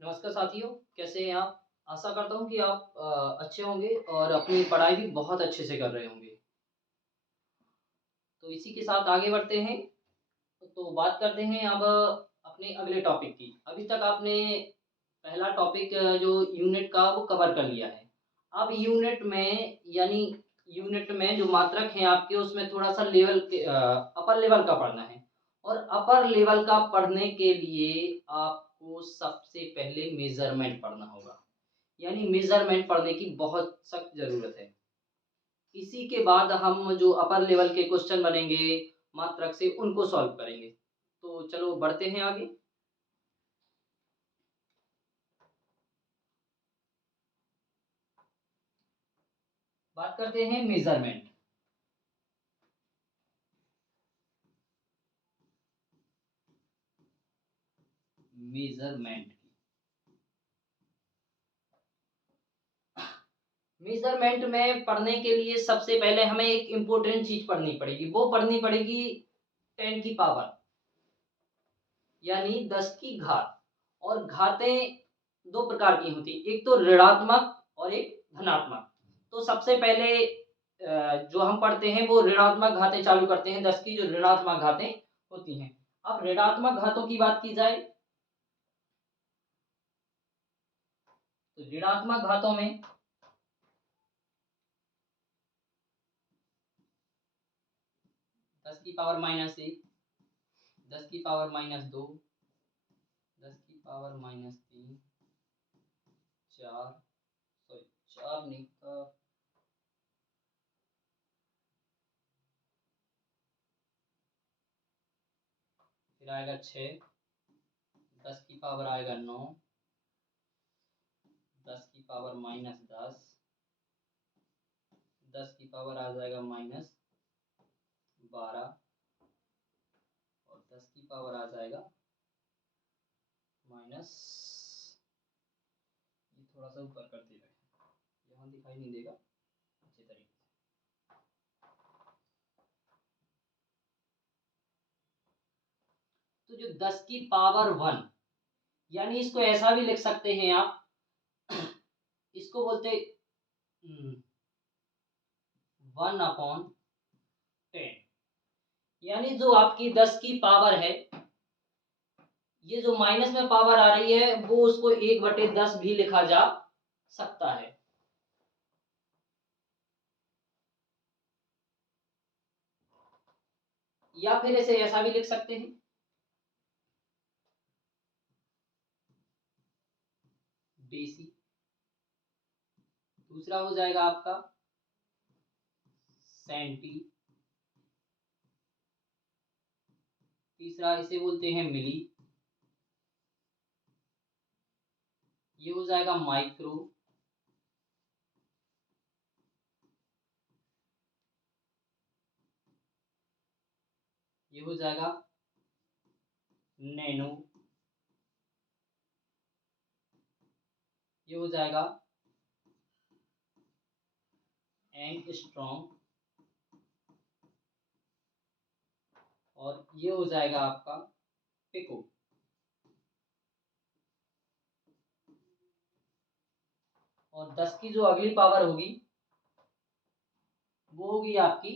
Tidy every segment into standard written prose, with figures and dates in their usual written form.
नमस्कार साथियों, कैसे हैं आप? आशा करता हूँ कि आप अच्छे होंगे और अपनी पढ़ाई भी बहुत अच्छे से कर रहे होंगे। तो इसी के साथ आगे बढ़ते हैं, तो बात करते हैं अब अपने अगले टॉपिक की। अभी तक आपने पहला टॉपिक जो यूनिट का वो कवर कर लिया है। अब यूनिट में जो मात्रक हैं आपके उसमें थोड़ा-सा अपर लेवल का पढ़ना है और अपर लेवल का पढ़ने के लिए आपको सबसे पहले मेज़रमेंट पढ़ना होगा। यानी मेज़रमेंट पढ़ने की बहुत सख्त ज़रूरत है। इसी के बाद हम जो अपर लेवल के क्वेश्चन बनेंगे मात्रक से उनको सॉल्व करेंगे। तो चलो बढ़ते हैं आगे। बात करते हैं मेज़रमेंट। मेज़रमेंट मेज़रमेंट में पढ़ने के लिए सबसे पहले हमें एक इम्पोर्टेंट चीज़ पढ़नी पड़ेगी। वो पढ़नी पड़ेगी 10 की पावर यानी 10 की घात। और घातें 2 प्रकार की होती हैं, एक तो ऋणात्मक और एक धनात्मक। तो सबसे पहले जो हम पढ़ते हैं वो ऋणात्मक घातें चालू करते हैं, 10 की जो ऋणात्मक घातें होती हैं। अब ऋणात्मक घातों की बात की जाए तो ऋणात्मक घातों में 10 की पावर -1, 10 की पावर -2, 10 की पावर -3, 4 सॉरी 4 नहीं फिर आएगा 6, 10 की पावर आएगा 9, 10 की पावर -10, 10 की पावर आ जाएगा -12 और 10 की पावर आ जाएगा माइनस, ये थोड़ा सा ऊपर कर देगा, यहाँ दिखाई नहीं देगा अच्छे तरीके से। तो जो 10 की पावर 1 यानी इसको ऐसा भी लिख सकते हैं आप, इसको बोलते 1/10 यानी जो आपकी 10 की पावर है, ये जो माइनस में पावर आ रही है वो उसको 1/10 भी लिखा जा सकता है। या फिर इसे ऐसा भी लिख सकते हैं, डेसी। दूसरा हो जाएगा आपका सेंटी। तीसरा इसे बोलते हैं मिली। ये हो जाएगा माइक्रो। ये हो जाएगा नैनो। ये हो जाएगा एंगस्ट्रॉम। और ये हो जाएगा आपका पिको। और 10 की जो अगली पावर होगी वो होगी आपकी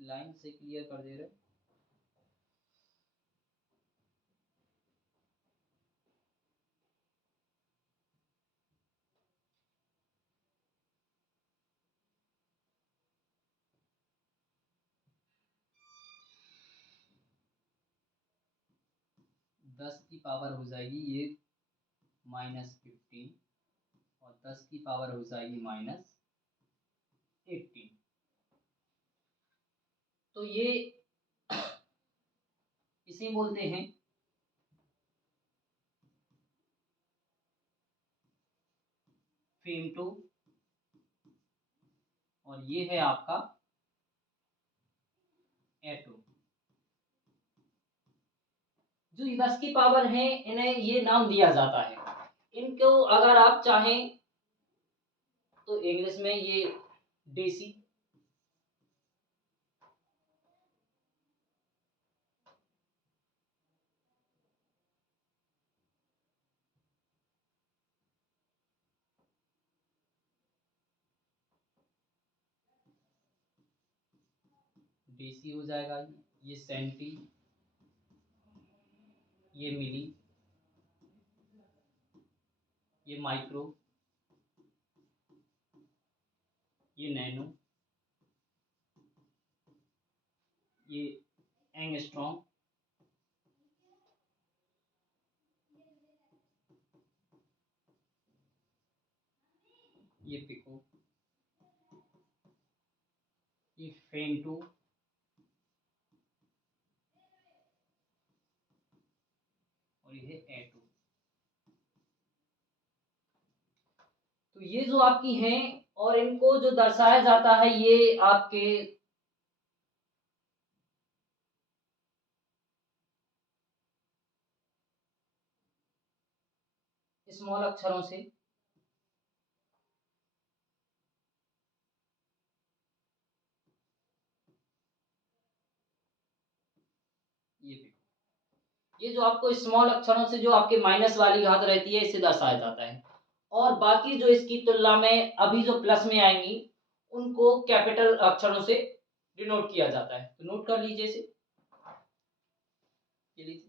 लाइन से क्लियर कर दे रहे 10 की पावर हो जाएगी ये -15 और 10 की पावर हो जाएगी -18। तो ये इसे बोलते हैं फेम टू। और ये है आपका एटो। जो 10 की पावर है इन्हें ये नाम दिया जाता है। इनको अगर आप चाहें तो इंग्लिश में ये डेसी, डेसी हो जाएगा, ये सेंटी, ये मिली, ये माइक्रो, ये नैनो, ये एंगस्ट्रॉम, ये पिको, ये फेमटो, और ये एटो। तो ये जो आपकी हैं, और इनको जो दर्शाया जाता है ये आपके स्मॉल अक्षरों से, ये देखो, ये जो आपको स्मॉल अक्षरों से जो आपके माइनस वाली घात रहती है इसे दर्शाया जाता है, और बाकी जो इसकी तुलना में अभी जो प्लस में आएंगी उनको कैपिटल अक्षरों से डिनोट किया जाता है। तो नोट कर लीजिए इसे, ये लीजिए।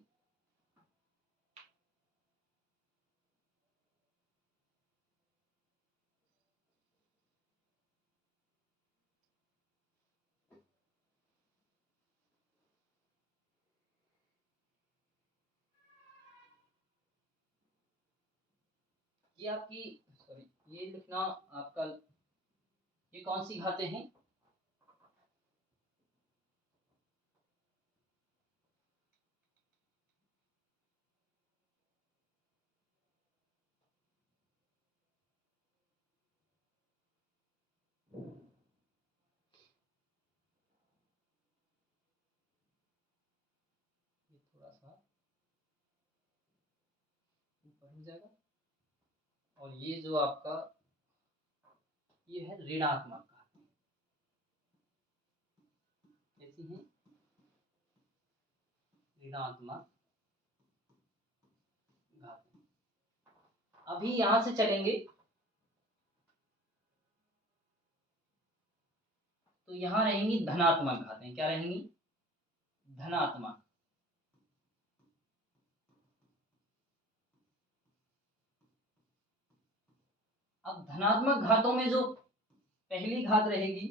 ये आपकी, सॉरी, ये लिखना आपका, ये कौन सी घातें हैं? ये थोड़ा सा ऊपर हो जाएगा, और ये जो आपका ये है ऋणात्मक घात, कैसी है? ऋणात्मक घात। अभी यहां से चलेंगे तो यहां रहेंगी धनात्मक घातें। क्या रहेंगी? धनात्मक। अब धनात्मक घातों में जो पहली घात रहेगी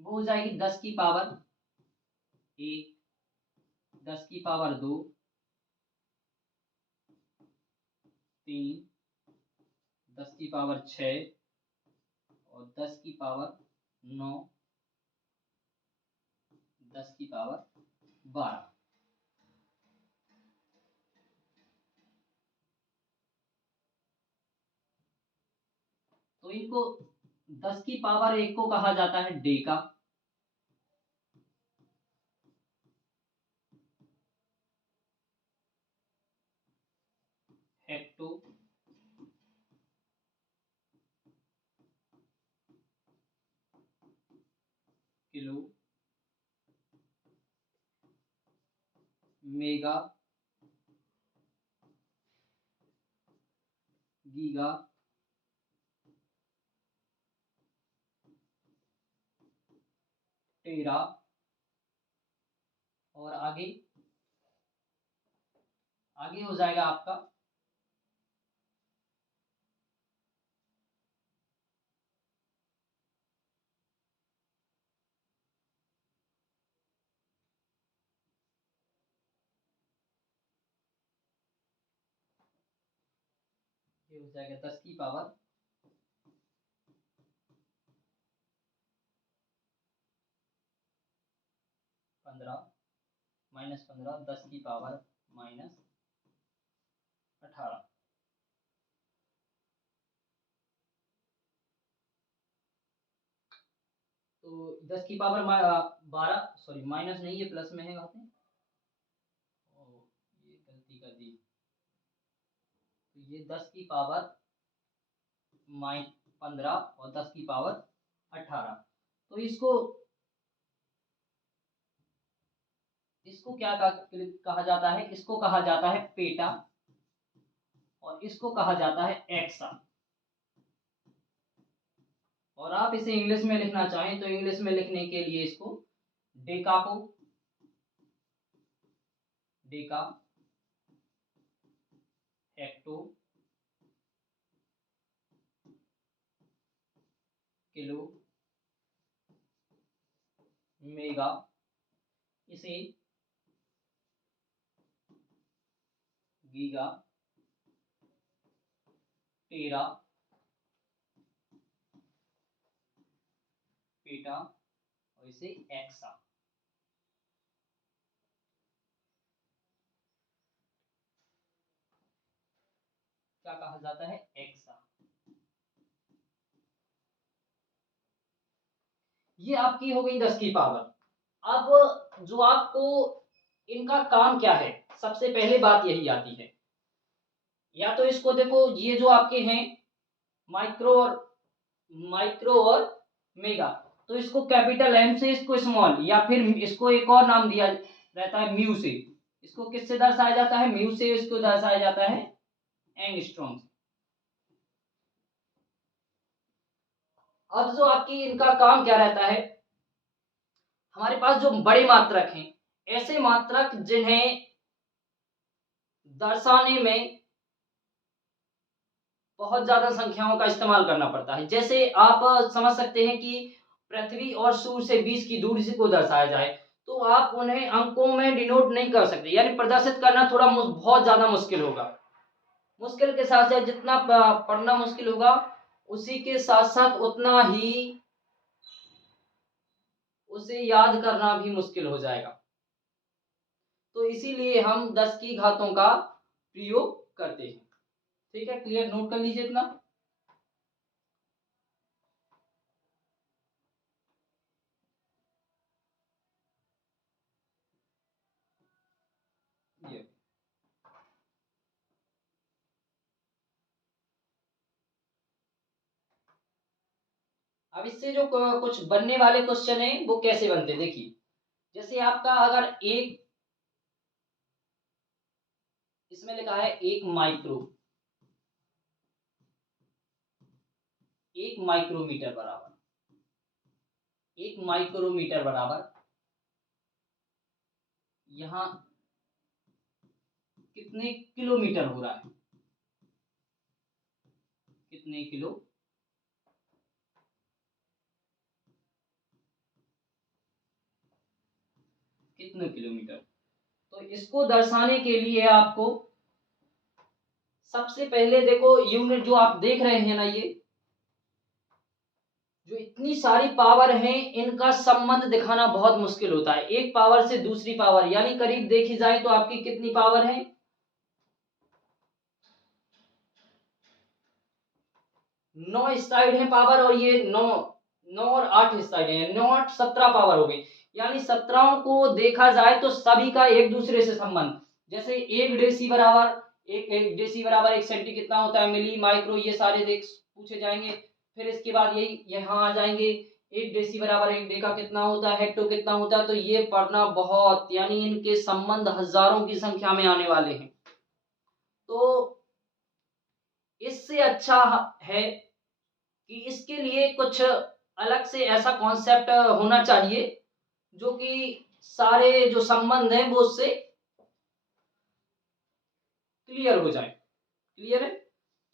वो हो जाएगी 10 की पावर 1, 10 की पावर 2, 3, 10 की पावर 6, और 10 की पावर 9, 10 की पावर 12। तो इनको 10 की पावर 1 को कहा जाता है deca, hecto, kilo, mega, giga, tera, और आगे आगे हो जाएगा आपका ये हो जाएगा 10 की पावर 15, -15, 10 की पावर -18। तो 10 की पावर 12, सॉरी माइनस नहीं, ये प्लस में है घातें। ओ, ये गलती कर दी। तो ये 10 की पावर -15 और 10 की पावर 18। तो इसको क्या कहा जाता है? इसको कहा जाता है पेटा और इसको कहा जाता है एक्सा। और आप इसे इंग्लिश में लिखना चाहें तो इंग्लिश में लिखने के लिए इसको डेका, हेक्टो, किलो, मेगा, इसे गीगा, टेरा, पेटा और इसे एक्सा। क्या कहा जाता है? एक्सा। ये आपकी हो गई 10 की पावर। अब जो आपको इनका काम क्या है, सबसे पहले बात यही आती है। या तो इसको देखो, ये जो आपके हैं माइक्रो और मेगा, तो इसको कैपिटल एम से, इसको स्मॉल, या फिर इसको एक और नाम दिया रहता है म्यू से। इसको किससे दर्शाया जाता है? म्यू से इसको दर्शाया जाता है एंगस्ट्रॉम से। अब जो आपकी इनका काम क्या रहता है, हमारे पास जो बड़े मात्रक हैं, ऐसे मात्रक जिन्हें दर्शाने में बहुत ज्यादा संख्याओं का इस्तेमाल करना पड़ता है। जैसे आप समझ सकते हैं कि पृथ्वी और सूर्य से 20 की दूरी को दर्शाया जाए, तो आप उन्हें अंकों में डिनोट नहीं कर सकते, यानी प्रदर्शित करना थोड़ा बहुत ज्यादा मुश्किल होगा। मुश्किल के साथ साथ जितना पढ़ना मुश्किल होगा, उसी के साथ साथ उतना ही उसे याद करना भी मुश्किल हो जाएगा। तो इसीलिए हम 10 की घातों का प्रयोग करते हैं। ठीक है, क्लियर? नोट कर लीजिए इतना। ये अब इससे जो कुछ बनने वाले क्वेश्चन है वो कैसे बनते हैं, देखिए। जैसे आपका अगर एक, इसमें लिखा है एक माइक्रोमीटर बराबर, एक माइक्रोमीटर बराबर यहाँ कितने किलोमीटर हो रहा है? कितने किलो? कितने किलोमीटर? तो इसको दर्शाने के लिए आपको सबसे पहले देखो, यूनिट जो आप देख रहे हैं ना, ये जो इतनी सारी पावर है, इनका संबंध दिखाना बहुत मुश्किल होता है। एक पावर से दूसरी पावर, यानी करीब देखी जाए तो आपकी कितनी पावर है? 9 साइड है पावर, और ये 9 और 8 साइड है, 9 8 17 पावर हो गई। यानी 17 को देखा जाए तो सभी का एक दूसरे से संबंध, जैसे एक डेसी बराबर 1 सेंटी कितना होता है? मिली, माइक्रो, ये सारे देख पूछे जाएंगे। फिर इसके बाद यही यहाँ आ जाएंगे, 1 डेसी बराबर 1 डेका कितना होता है, हेक्टो कितना होता है। तो ये पढ़ना बहुत, यानी इनके संबंध हजारों की संख्या में आने वाले हैं। तो इससे अच्छा है कि इसके लिए कुछ अलग से ऐसा कॉन्सेप्ट होना चाहिए जो कि सारे जो संबंध हैं वो उससे क्लियर हो जाए। क्लियर है?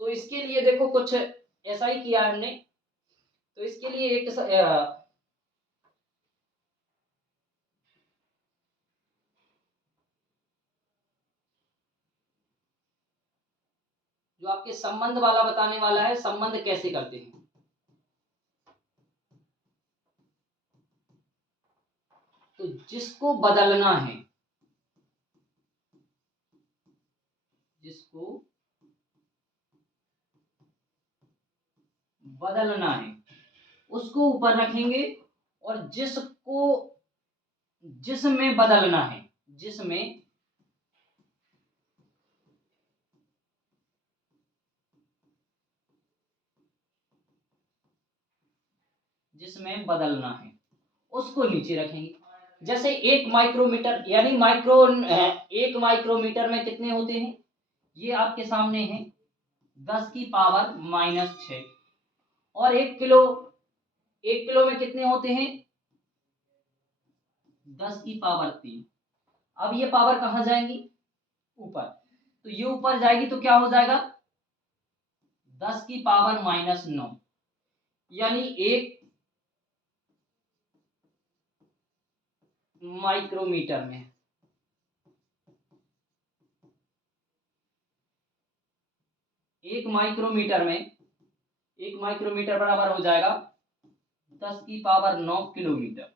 तो इसके लिए देखो कुछ ऐसा ही किया है हमने। तो इसके लिए एक जो आपके संबंध वाला बताने वाला है, संबंध कैसे करते हैं। तो जिसको बदलना है, जिसको बदलना है उसको ऊपर रखेंगे, और जिसमें बदलना है, जिसमें जिसमें बदलना है उसको नीचे रखेंगे। जैसे 1 माइक्रोमीटर यानी एक माइक्रोमीटर में कितने होते हैं, ये आपके सामने है 10 की पावर -6। और 1 किलो में कितने होते हैं, 10 की पावर 3। अब ये पावर कहाँ जाएंगी, ऊपर, तो ये ऊपर जाएगी तो क्या हो जाएगा 10 की पावर -9, यानी 1 माइक्रोमीटर में 1 माइक्रोमीटर बराबर हो जाएगा 10 की पावर 9 किलोमीटर।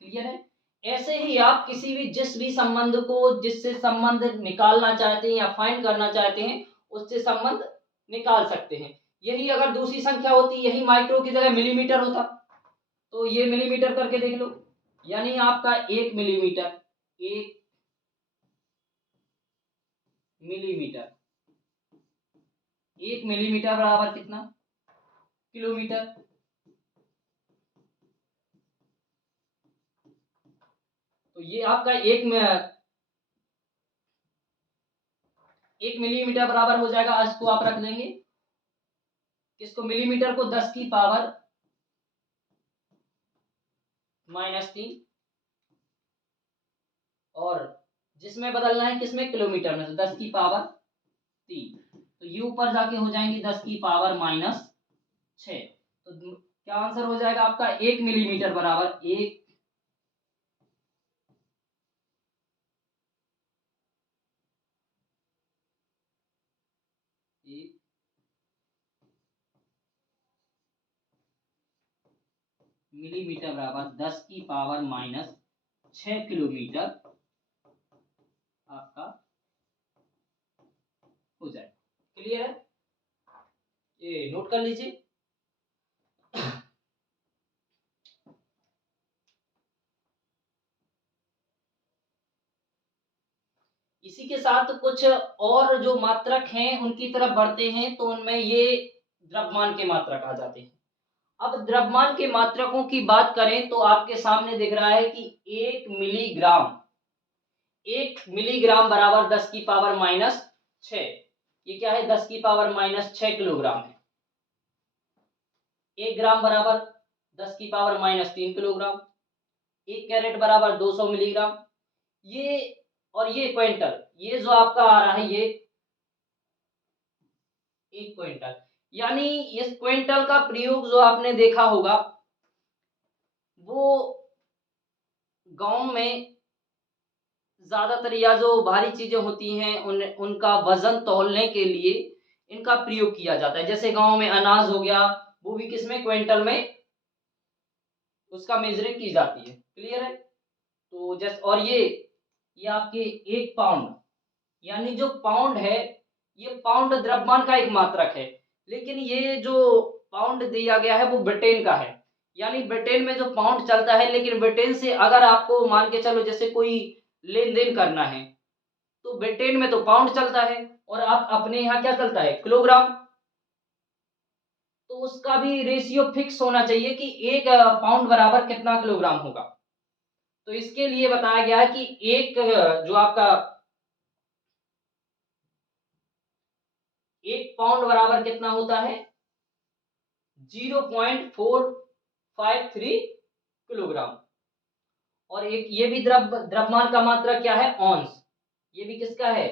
क्लियर है। ऐसे ही आप किसी भी जिस भी संबंध को, जिससे संबंध निकालना चाहते हैं या फाइंड करना चाहते हैं, उससे संबंध निकाल सकते हैं। यही अगर दूसरी संख्या होती, यही माइक्रो की जगह मिलीमीटर होता, तो ये मिलीमीटर करके देख लो, यानी आपका 1 मिलीमीटर 1 मिलीमीटर बराबर कितना, किलोमीटर। तो ये आपका 1 मिलीमीटर बराबर हो जाएगा। इसको आप रख देंगे किसको, मिलीमीटर को 10 की पावर -3, और जिसमें बदलना है किसमें, किलोमीटर में, तो 10 की पावर 3। तो ये ऊपर जाके हो जाएंगी 10 की पावर -6। तो क्या आंसर हो जाएगा आपका, 1 मिलीमीटर बराबर 1 मिलीमीटर बराबर 10 की पावर -6 किलोमीटर आपका हो जाए। क्लियर है, ये नोट कर लीजिए। इसी के साथ कुछ और जो मात्रक हैं उनकी तरफ बढ़ते हैं, तो उनमें ये द्रव्यमान के मात्रक आ जाते हैं। अब द्रव्यमान के मात्रकों की बात करें तो आपके सामने दिख रहा है कि 1 मिलीग्राम बराबर 10 की पावर -6। ये क्या है, 10 की पावर -6 किलोग्राम है। 1 ग्राम बराबर 10 की पावर -3 किलोग्राम। 1 कैरेट बराबर 200 मिलीग्राम। ये और ये क्विंटल, ये जो आपका आ रहा है ये 1 क्विंटल, यानी इस क्विंटल का प्रयोग जो आपने देखा होगा वो गांव में ज्यादातर, या जो भारी चीजें होती हैं उनका वजन तौलने के लिए इनका प्रयोग किया जाता है। जैसे गांव में अनाज हो गया, वो भी किसमें, क्विंटल में उसका मेजरिंग की जाती है। क्लियर है। तो जैसे, और ये आपके 1 पाउंड, यानी जो पाउंड है, ये पाउंड द्रव्यमान का एक मात्रक है, लेकिन ये जो पाउंड दिया गया है वो ब्रिटेन का है, यानी ब्रिटेन में जो पाउंड चलता है। लेकिन ब्रिटेन से अगर आपको मान के चलो जैसे कोई लेन देन करना है, तो ब्रिटेन में तो पाउंड चलता है, और आप अपने यहाँ क्या चलता है, किलोग्राम। तो उसका भी रेशियो फिक्स होना चाहिए कि 1 पाउंड बराबर कितना किलोग्राम होगा। तो इसके लिए बताया गया है कि एक जो आपका 1 पाउंड बराबर कितना होता है, 0.453 किलोग्राम। और एक ये भी द्रव्यमान का मात्रा क्या है, ऑन्स। ये भी किसका है,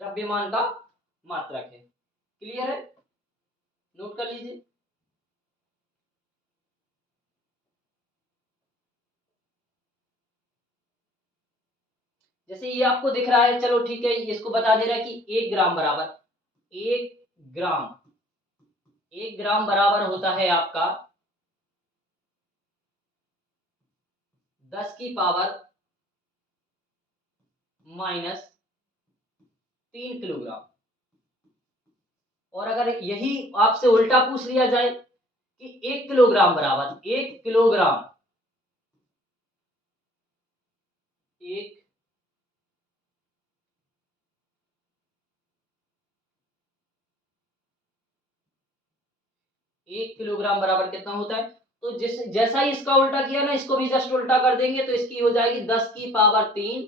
द्रव्यमान का मात्रक है। क्लियर है, नोट कर लीजिए। जैसे ये आपको दिख रहा है, चलो ठीक है, इसको बता दे रहा है कि 1 ग्राम बराबर 1 ग्राम 1 ग्राम बराबर होता है आपका 10 की पावर -3 किलोग्राम। और अगर यही आपसे उल्टा पूछ लिया जाए कि 1 किलोग्राम बराबर 1 किलोग्राम 1 1 किलोग्राम बराबर कितना होता है? तो जैसा ही इसका उल्टा किया ना, इसको भी जस्ट उल्टा कर देंगे तो इसकी हो जाएगी 10 की पावर 3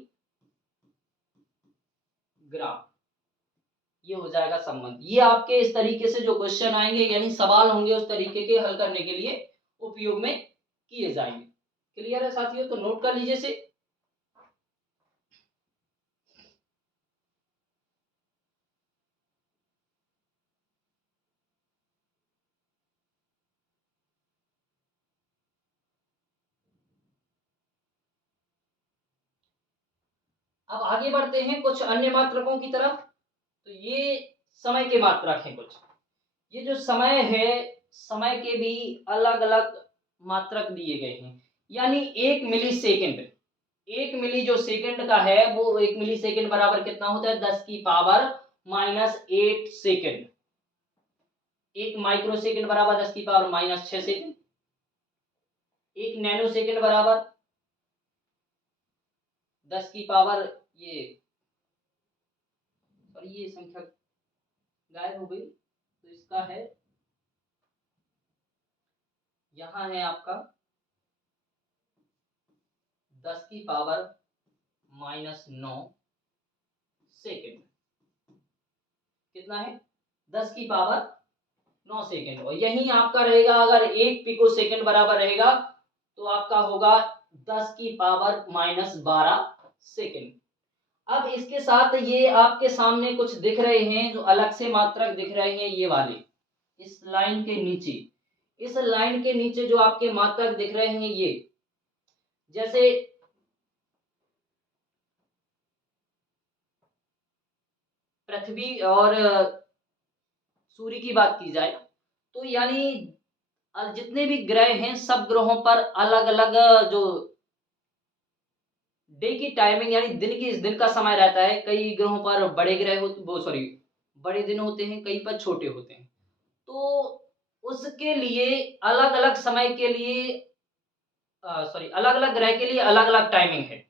ग्राम। ये हो जाएगा संबंध। ये आपके इस तरीके से जो क्वेश्चन आएंगे यानी सवाल होंगे उस तरीके के हल करने के लिए उपयोग में किए जाएंगे। क्लियर है साथियों? तो नोट कर लीजिए इसे। अब आगे बढ़ते हैं कुछ अन्य मात्रकों की तरफ। तो ये समय के मात्रक हैं कुछ। ये जो समय है, समय के भी अलग अलग मात्रक दिए गए हैं। यानी 1 मिली सेकेंड, 1 मिली जो सेकेंड का है वो 1 मिली सेकेंड बराबर कितना होता है? 10 की पावर -8 सेकेंड। 1 माइक्रो सेकेंड बराबर 10 की पावर -6 सेकेंड। 1 नैनो सेकेंड बराबर 10 की पावर ये संख्या गायब हो गई, तो इसका है, यहां है आपका 10 की पावर -9 सेकेंड। कितना है? 10 की पावर 9 सेकेंड। और यही आपका रहेगा अगर 1 पिको सेकेंड बराबर रहेगा तो आपका होगा 10 की पावर -12 सेकेंड। अब इसके साथ ये आपके सामने कुछ दिख रहे हैं जो अलग से मात्रक दिख रहे हैं, ये वाले इस लाइन के नीचे, इस लाइन के नीचे जो आपके मात्रक दिख रहे हैं ये, जैसे पृथ्वी और सूर्य की बात की जाए तो यानी जितने भी ग्रह हैं सब ग्रहों पर अलग अलग जो डे की टाइमिंग यानी दिन का समय रहता है। कई ग्रहों पर बड़े ग्रह होते, वो सॉरी बड़े दिन होते हैं, कई पर छोटे होते हैं। तो उसके लिए अलग अलग समय के लिए अलग अलग ग्रह के लिए अलग अलग टाइमिंग है।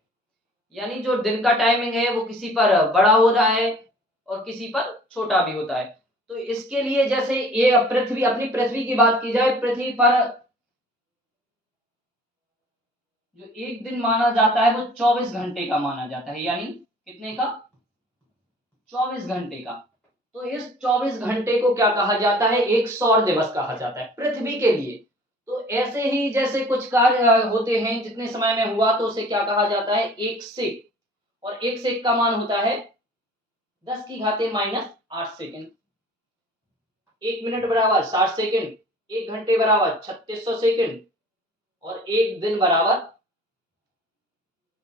यानी जो दिन का टाइमिंग है वो किसी पर बड़ा हो रहा है और किसी पर छोटा भी होता है। तो इसके लिए जैसे ये पृथ्वी, अपनी पृथ्वी की बात की जाए, पृथ्वी पर जो एक दिन माना जाता है वो 24 घंटे का माना जाता है। यानी कितने का? 24 घंटे का। तो इस 24 घंटे को क्या कहा जाता है? एक सौर दिवस कहा जाता है पृथ्वी के लिए। तो ऐसे ही जैसे कुछ कार्य होते हैं जितने समय में हुआ तो उसे क्या कहा जाता है? एक सेक। और एक सेक का मान होता है 10 की घाते -8 सेकेंड। 1 मिनट बराबर 60 सेकेंड, 1 घंटे बराबर 3600 सेकेंड और 1 दिन बराबर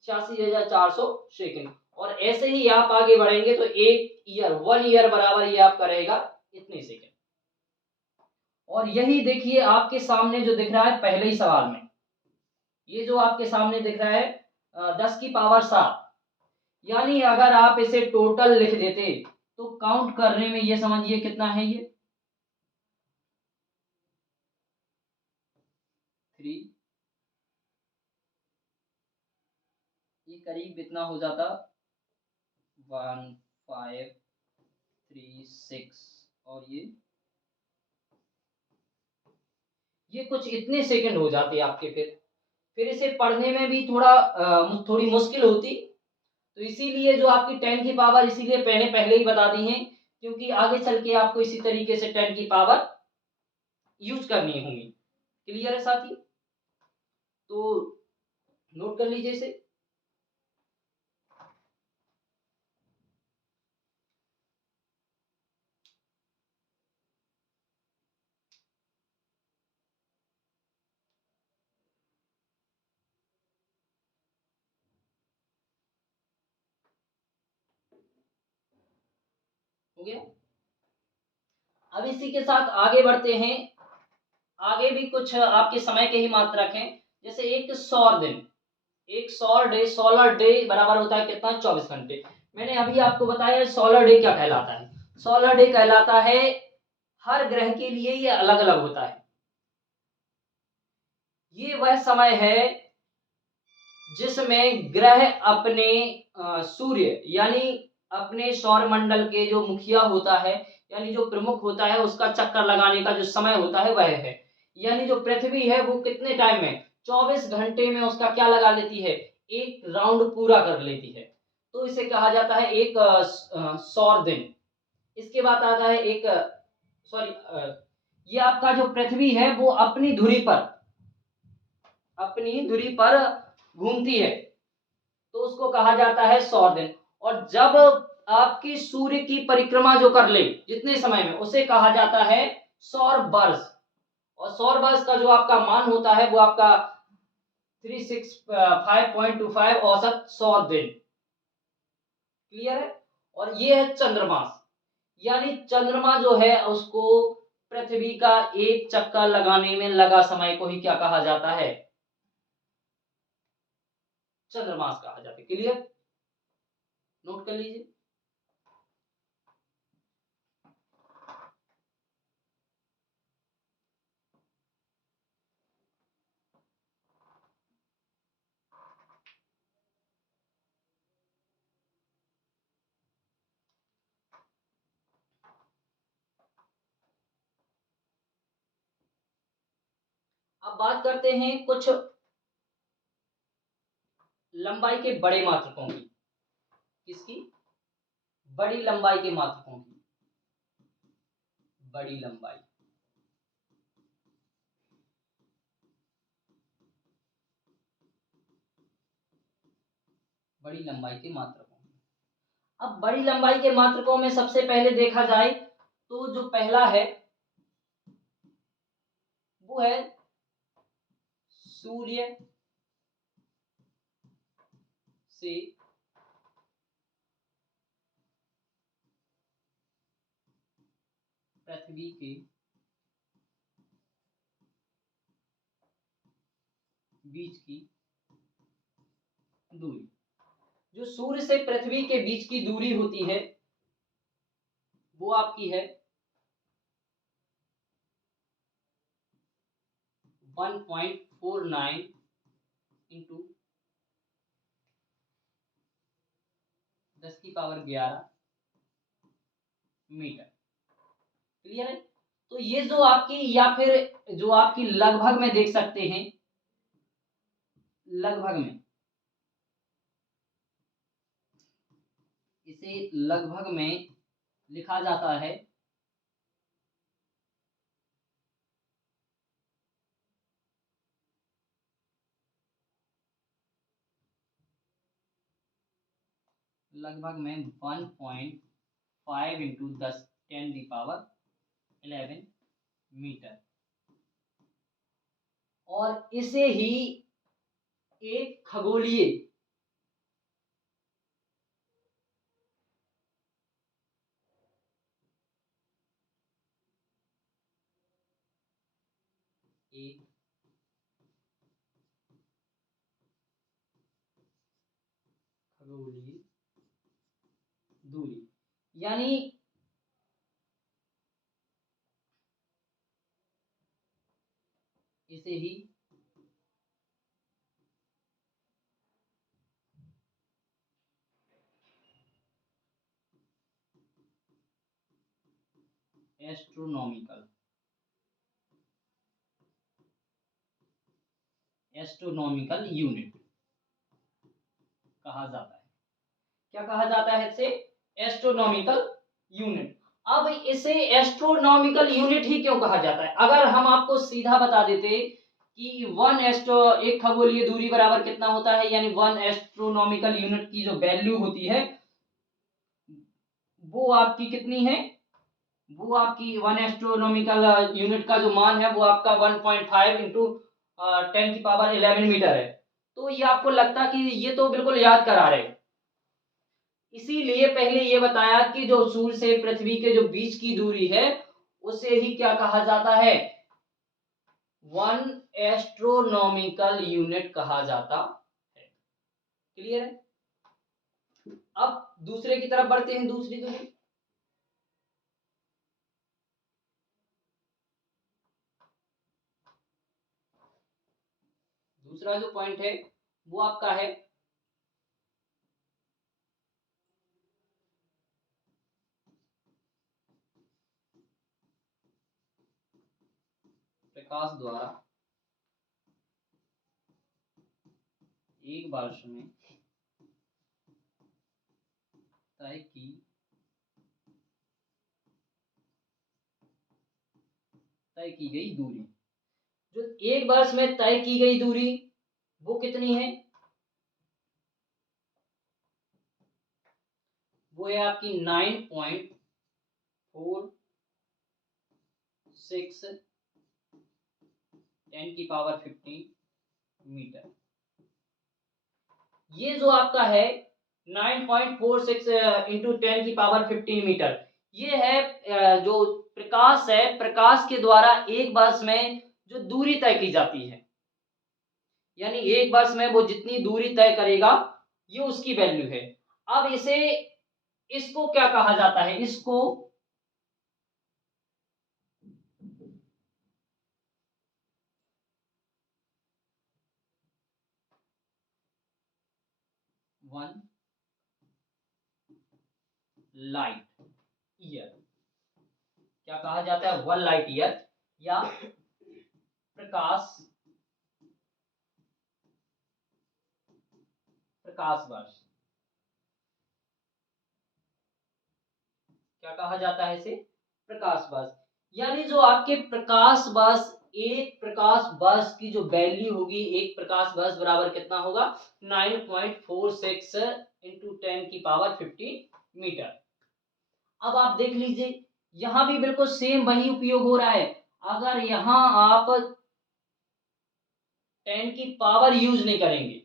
86,400 सेकेंड। और ऐसे ही आप आगे बढ़ेंगे तो 1 ईयर बराबर ये आपका रहेगा इतने सेकेंड। और यही देखिए आपके सामने जो दिख रहा है पहले ही सवाल में, ये जो आपके सामने दिख रहा है 10 की पावर 7, यानी अगर आप इसे टोटल लिख देते तो काउंट करने में ये समझिए कितना है, ये 3, ये करीब इतना हो जाता 1 5 3 6 और ये कुछ इतने सेकंड हो जाते आपके। फिर इसे पढ़ने में भी थोड़ी मुश्किल होती। तो इसीलिए जो आपकी 10 की पावर इसीलिए पहले ही बता दी है, क्योंकि आगे चल के आपको इसी तरीके से 10 की पावर यूज करनी होगी। क्लियर है साथी? तो नोट कर लीजिए इसे। हो गया? अब इसी के साथ आगे बढ़ते हैं। आगे भी कुछ आपके समय के ही मात्रक हैं। जैसे एक सौर दिन, एक सौर डे, सोलर डे बराबर होता है कितना? 24 घंटे। मैंने अभी आपको बताया सोलर डे क्या कहलाता है। सोलर डे कहलाता है, हर ग्रह के लिए ये अलग अलग होता है। ये वह समय है जिसमें ग्रह अपने सूर्य यानी अपने सौर मंडल के जो मुखिया होता है यानी जो प्रमुख होता है उसका चक्कर लगाने का जो समय होता है वह है। यानी जो पृथ्वी है वो कितने टाइम में, 24 घंटे में उसका क्या लगा लेती है, एक राउंड पूरा कर लेती है। तो इसे कहा जाता है एक सौर दिन। इसके बाद आता है एक सॉरी ये आपका जो पृथ्वी है वो अपनी धुरी पर घूमती है, तो उसको कहा जाता है सौर दिन। और जब आपकी सूर्य की परिक्रमा जो कर ले जितने समय में, उसे कहा जाता है सौर वर्ष। और सौर वर्ष का जो आपका मान होता है वो आपका 365.25 औसत सौर दिन। क्लियर है। और ये है चंद्रमास, यानी चंद्रमा जो है उसको पृथ्वी का एक चक्कर लगाने में लगा समय को ही क्या कहा जाता है, चंद्रमास कहा जाता है। क्लियर, नोट कर लीजिए। अब बात करते हैं कुछ लंबाई के बड़े मात्रकों की। किसकी, बड़ी लंबाई के मात्रकों की। बड़ी लंबाई, बड़ी लंबाई के मात्रकों की। अब बड़ी लंबाई के मात्रकों में सबसे पहले देखा जाए तो जो पहला है वो है सूर्य से पृथ्वी के बीच की दूरी। जो सूर्य से पृथ्वी के बीच की दूरी होती है वो आपकी है 1.49 इंटू 10⁻11 मीटर। क्लियर है। तो ये जो आपकी, या फिर जो आपकी लगभग में देख सकते हैं, लगभग में, इसे लगभग में लिखा जाता है लगभग में 1.5 इंटू 10⁻11 मीटर। और इसे ही एक खगोलीय एक खगोलीय दूरी, यानी इसे ही एस्ट्रोनॉमिकल यूनिट कहा जाता है। क्या कहा जाता है इसे, एस्ट्रोनॉमिकल यूनिट। अब इसे एस्ट्रोनॉमिकल यूनिट ही क्यों कहा जाता है, अगर हम आपको सीधा बता देते कि एक खगोलीय दूरी बराबर कितना होता है, यानी 1 एस्ट्रोनॉमिकल यूनिट की जो वैल्यू होती है वो आपकी कितनी है, वो आपकी 1 एस्ट्रोनॉमिकल यूनिट का जो मान है वो आपका 1.5 इंटू 10⁻11 मीटर है। तो ये आपको लगता कि ये तो बिल्कुल याद करा रहे। इसीलिए पहले ये बताया कि जो सूर्य से पृथ्वी के जो बीच की दूरी है उसे ही क्या कहा जाता है, 1 एस्ट्रोनॉमिकल यूनिट कहा जाता है। क्लियर है। अब दूसरे की तरफ बढ़ते हैं, दूसरी दूरी। दूसरा जो पॉइंट है वो आपका है प्रकाश द्वारा एक वर्ष में तय की गई दूरी, जो एक वर्ष में तय की गई दूरी वो कितनी है? वो है आपकी 9.46 10⁻15 मीटर। ये जो आपका है 9.46 इंटू 10⁻15 मीटर, ये है जो प्रकाश है, प्रकाश के द्वारा एक वर्ष में जो दूरी तय की जाती है, यानी एक वर्ष में वो जितनी दूरी तय करेगा ये उसकी वैल्यू है। अब इसको क्या कहा जाता है? इसको वन लाइट ईयर क्या कहा जाता है? 1 लाइट ईयर या प्रकाश वर्ष क्या कहा जाता है? इसे प्रकाश वर्ष। यानी जो आपके प्रकाश वर्ष, एक प्रकाश वर्ष की जो वैल्यू होगी, एक प्रकाश वर्ष बराबर कितना होगा? 9.46 इंटू 10⁻15 मीटर। अब आप देख लीजिए, यहां भी बिल्कुल सेम वही उपयोग हो रहा है। अगर यहां आप 10 की पावर यूज नहीं करेंगे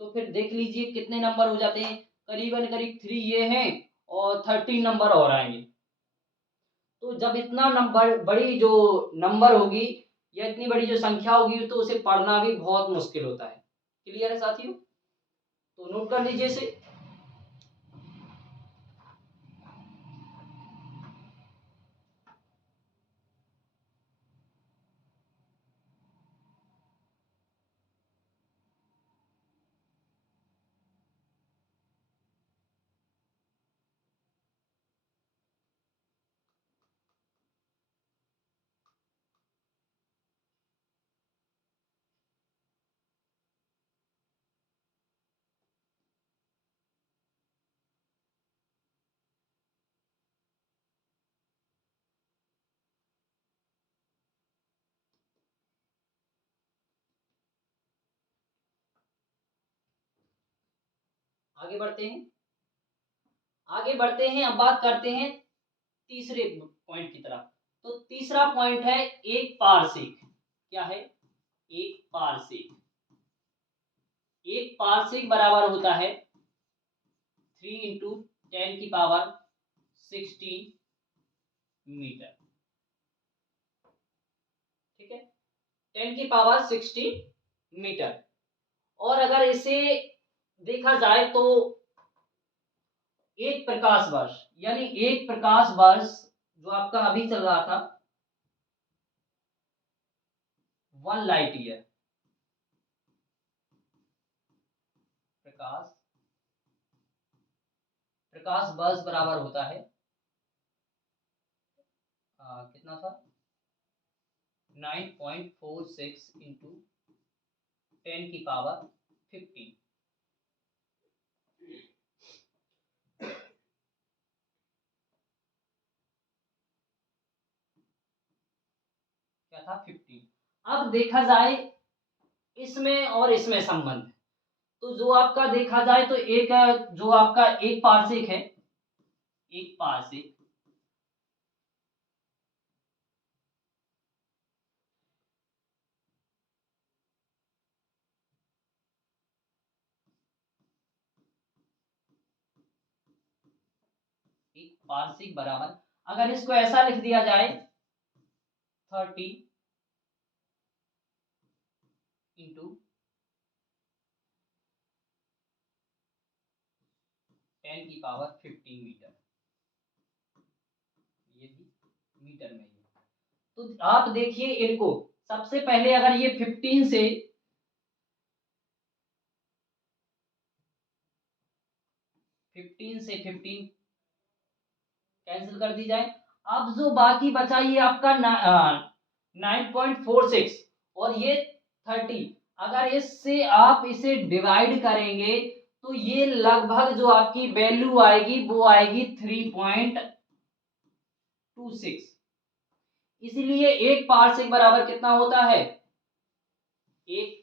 तो फिर देख लीजिए कितने नंबर हो जाते हैं, करीबन करीब 3 ये हैं और 13 नंबर और आएंगे। तो जब इतना नंबर बड़ी जो नंबर होगी या इतनी बड़ी जो संख्या होगी तो उसे पढ़ना भी बहुत मुश्किल होता है। क्लियर है साथियों? तो नोट कर लीजिए इसे। आगे बढ़ते हैं, अब बात करते हैं तीसरे पॉइंट की तरफ। तो तीसरा पॉइंट है एक पारसेक। क्या है? एक पारसेक। एक पारसेक बराबर होता है 3 इंटू 10⁻16 मीटर। ठीक है, 10⁻16 मीटर। और अगर इसे देखा जाए तो एक प्रकाश वर्ष, यानी एक प्रकाश वर्ष जो आपका अभी चल रहा था 1 लाइट ईयर, प्रकाश वर्ष बराबर होता है कितना था? 9.46 इंटू 10⁻15। क्या था? 15। अब देखा जाए इसमें और इसमें संबंध, तो जो आपका देखा जाए तो एक जो आपका एक पारसेक है, एक पारसेक बराबर, अगर इसको ऐसा लिख दिया जाए 30 इंटू 10⁻15 मीटर, ये भी मीटर में ही। तो आप देखिए इनको, सबसे पहले अगर ये 15 से फिफ्टीन कैंसिल कर दी जाए, अब जो बाकी बचा ये आपका 9.46 और ये 30। अगर इससे आप इसे डिवाइड करेंगे तो ये लगभग जो आपकी वैल्यू आएगी वो आएगी 3.26। इसीलिए एक पारसेक बराबर कितना होता है? एक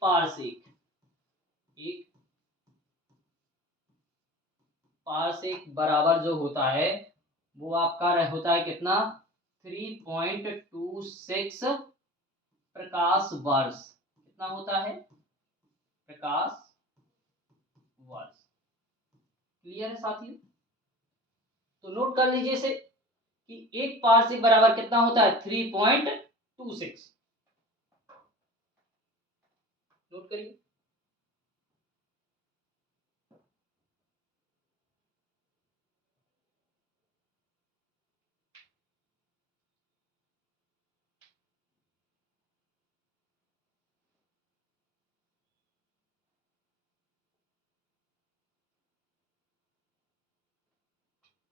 पारसेक बराबर जो होता है वो आपका होता है कितना? 3.26 प्रकाश वर्ष। कितना होता है? प्रकाश वर्ष। क्लियर है साथियों? तो नोट कर लीजिए इसे कि एक पारसेक बराबर कितना होता है? 3.26। नोट करिए।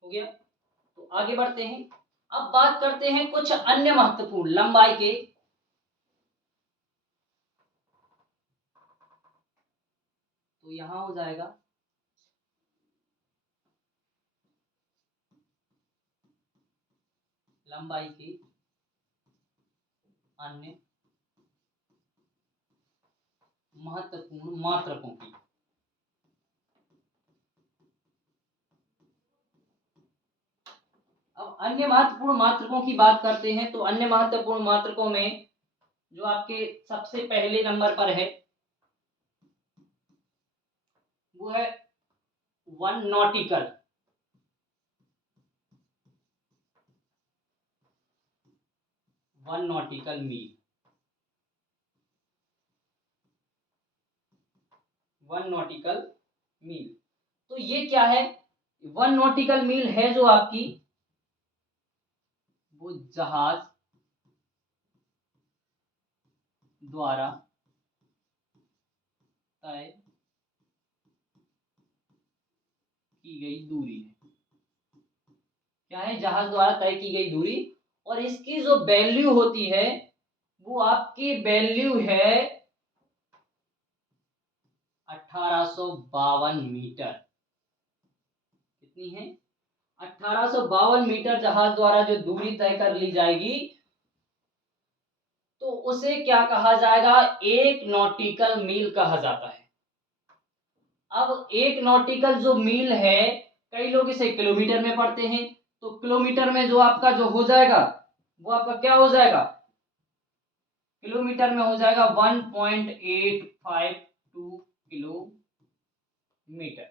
हो गया? तो आगे बढ़ते हैं। अब बात करते हैं कुछ अन्य महत्वपूर्ण लंबाई के। तो यहां हो जाएगा लंबाई के अन्य महत्वपूर्ण मात्रकों की। अब अन्य महत्वपूर्ण मात्रकों की बात करते हैं। तो अन्य महत्वपूर्ण मात्रकों में जो आपके सबसे पहले नंबर पर है वो है 1 नॉटिकल। 1 नॉटिकल मील। 1 नॉटिकल मील। तो ये क्या है? 1 नॉटिकल मील है जो आपकी वो जहाज द्वारा तय की गई दूरी है। क्या है? जहाज द्वारा तय की गई दूरी। और इसकी जो वैल्यू होती है वो आपकी वैल्यू है 1852 मीटर। कितनी है? 1852 मीटर जहाज द्वारा जो दूरी तय कर ली जाएगी तो उसे क्या कहा जाएगा? 1 नॉटिकल मील कहा जाता है। अब 1 नॉटिकल जो मील है, कई लोग इसे किलोमीटर में पढ़ते हैं। तो किलोमीटर में जो आपका जो हो जाएगा वो आपका क्या हो जाएगा? किलोमीटर में हो जाएगा 1.852 किलोमीटर।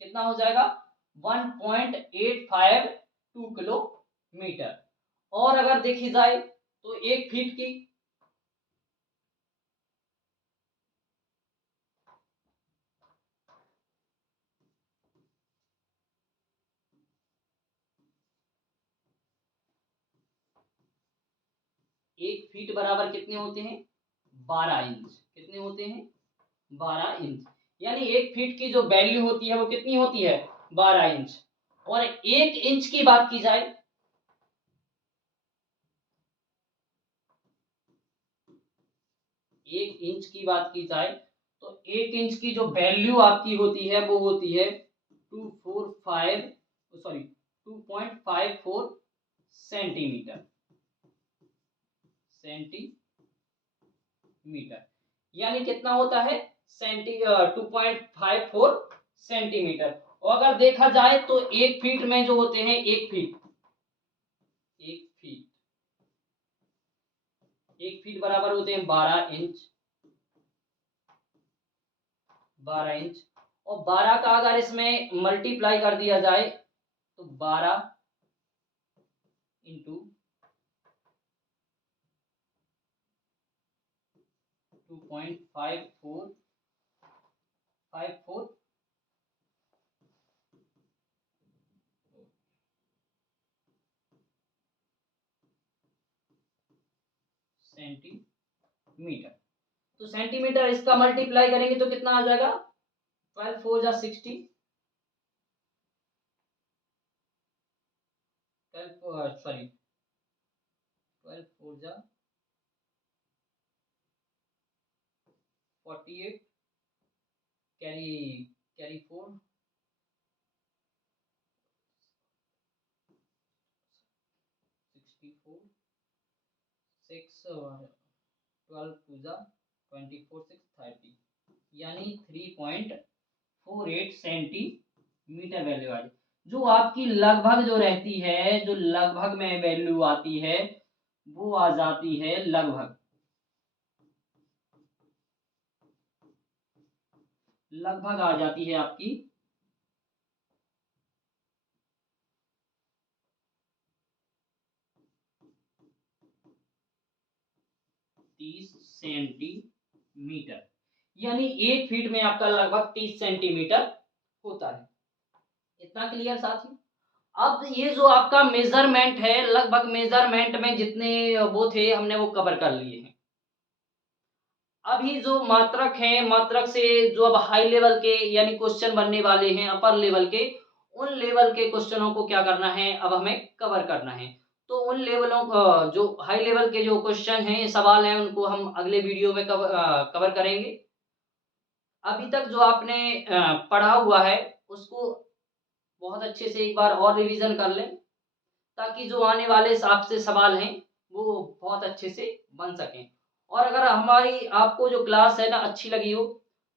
कितना हो जाएगा? 1.852 किलोमीटर। और अगर देखी जाए तो 1 फीट की 1 फीट बराबर कितने होते हैं? 12 इंच। कितने होते हैं? 12 इंच। यानी 1 फीट की जो वैल्यू होती है वो कितनी होती है? 12 इंच। और 1 इंच की बात की जाए 1 इंच की बात की जाए तो 1 इंच की जो वैल्यू आपकी होती है वो होती है 254 सेंटीमीटर। यानी कितना होता है? 2.54 सेंटीमीटर। और अगर देखा जाए तो 1 फीट में जो होते हैं 1 फीट बराबर होते हैं 12 इंच। 12 इंच। और 12 का अगर इसमें मल्टीप्लाई कर दिया जाए तो 12 इंटू 2.54 सेंटीमीटर। तो सेंटीमीटर इसका मल्टीप्लाई करेंगे तो कितना आ जाएगा? 12 4 जा 60। 12 4 जा 48 कैरी 4 64 6 12 पूजा 24 6 30 यानी 3.48 सेंटीमीटर वैल्यू आ रही। जो आपकी लगभग जो रहती है, जो लगभग में वैल्यू आती है वो आ जाती है लगभग आ जाती है आपकी 30 सेंटीमीटर, यानी 1 फीट में आपका लगभग 30 सेंटीमीटर होता है। इतना क्लियर साथी। अब ये जो आपका मेजरमेंट है, लगभग मेजरमेंट में जितने वो थे हमने वो कवर कर लिए हैं। अभी जो मात्रक है, मात्रक से जो अब हाई लेवल के यानी क्वेश्चन बनने वाले हैं अपर लेवल के, उन लेवल के क्वेश्चनों को क्या करना है, अब हमें कवर करना है। तो उन लेवलों जो हाई लेवल के जो क्वेश्चन हैं, सवाल हैं, उनको हम अगले वीडियो में कवर करेंगे। अभी तक जो आपने पढ़ा हुआ है उसको बहुत अच्छे से एक बार और रिवीजन कर लें, ताकि जो आने वाले आपसे सवाल हैं वो बहुत अच्छे से बन सकें। और अगर हमारी आपको जो क्लास है ना अच्छी लगी हो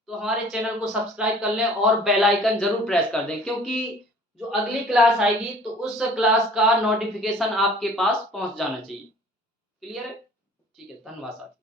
तो हमारे चैनल को सब्सक्राइब कर लें और बेल आइकन जरूर प्रेस कर दें, क्योंकि जो अगली क्लास आएगी तो उस क्लास का नोटिफिकेशन आपके पास पहुंच जाना चाहिए। क्लियर है? ठीक है, धन्यवाद साथी।